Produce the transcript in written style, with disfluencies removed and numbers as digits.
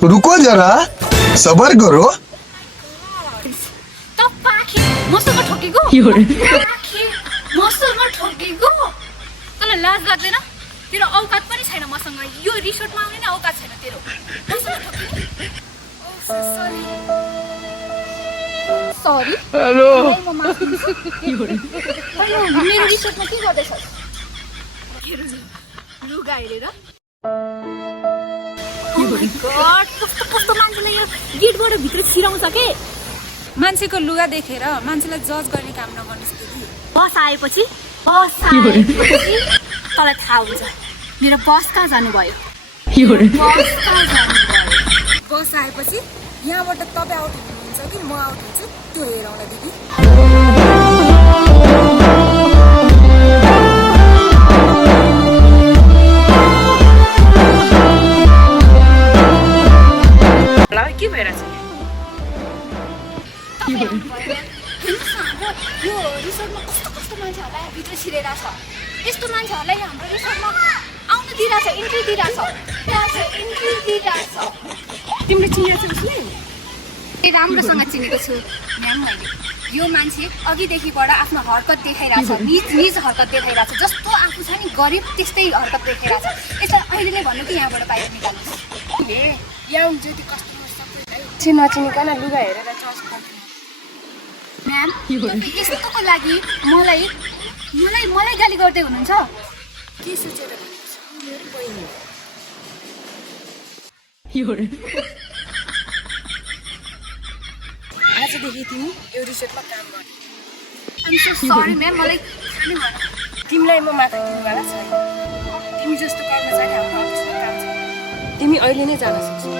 रुको जरा सबर करो मसँग ठोकेको मसँग ठोकेको तँलाई लाज लाग्दैन तेरो औकात पनि छैन मसँग यो रिसोर्टमा आउने नै औकात छैन तेरो मसँग ठोकेको सरी हेलो मेरो रिसोर्टमा के गर्दैछस् लुगा हेरेर कस्तो कस्तो मान्छेले यो गेटबाट भित्र छिराउँछ के मान्छेको लुगा देखेर मान्छेलाई जज गर्ने काम नगर्नुहोस् दिदी बस आएपछि तँलाई थाहा हुन्छ मेरो बस कहाँ जानुभयो बस आएपछि यहाँबाट तपाईँ आउट हुनुहुन्छ कि म आउट हुन्छु त्यो हेरौँ न दिदी के भइरहेछ यो रिसोर्टमा कस्तो कस्तो मान्छेहरूलाई भित्र छिरेर छ यस्तो मान्छेहरूलाई हाम्रो रिसोर्टमा आउनु दिइरहेछ इन्ट्री दिइरहेछ तिमीले चिनेको छौ उसले ए राम्रोसँग चिनेको छु म्याम मैले यो मान्छे अघिदेखिबाट आफ्नो हरकत देखाइरहेछ निज हरकत देखाइरहेछ जस्तो आफू छ नि गरिब त्यस्तै हरकत देखाइरहेछ यसलाई अहिले नै भन्नु कि यहाँबाट बाहिर निकाल्नुहोस् यहाँ ज्योति कस्टमर सबै नचिनिकन लुगा हेरेर चर्च गर्नु म्याम यस्तोको लागि मलाई गाली गर्दै हुनुहुन्छ के सोचेर आजदेखि तिमी यो रिसोर्टमा काम गर्ने आइम सो सरी म्याम मलाई थाहा नै भएन तिमीलाई म मात्र दिनुवाला छैन तिमी जस्तो कर्मचारी हाम्रो अफिसमा काम छ तिमी अहिले नै जान सक्छौ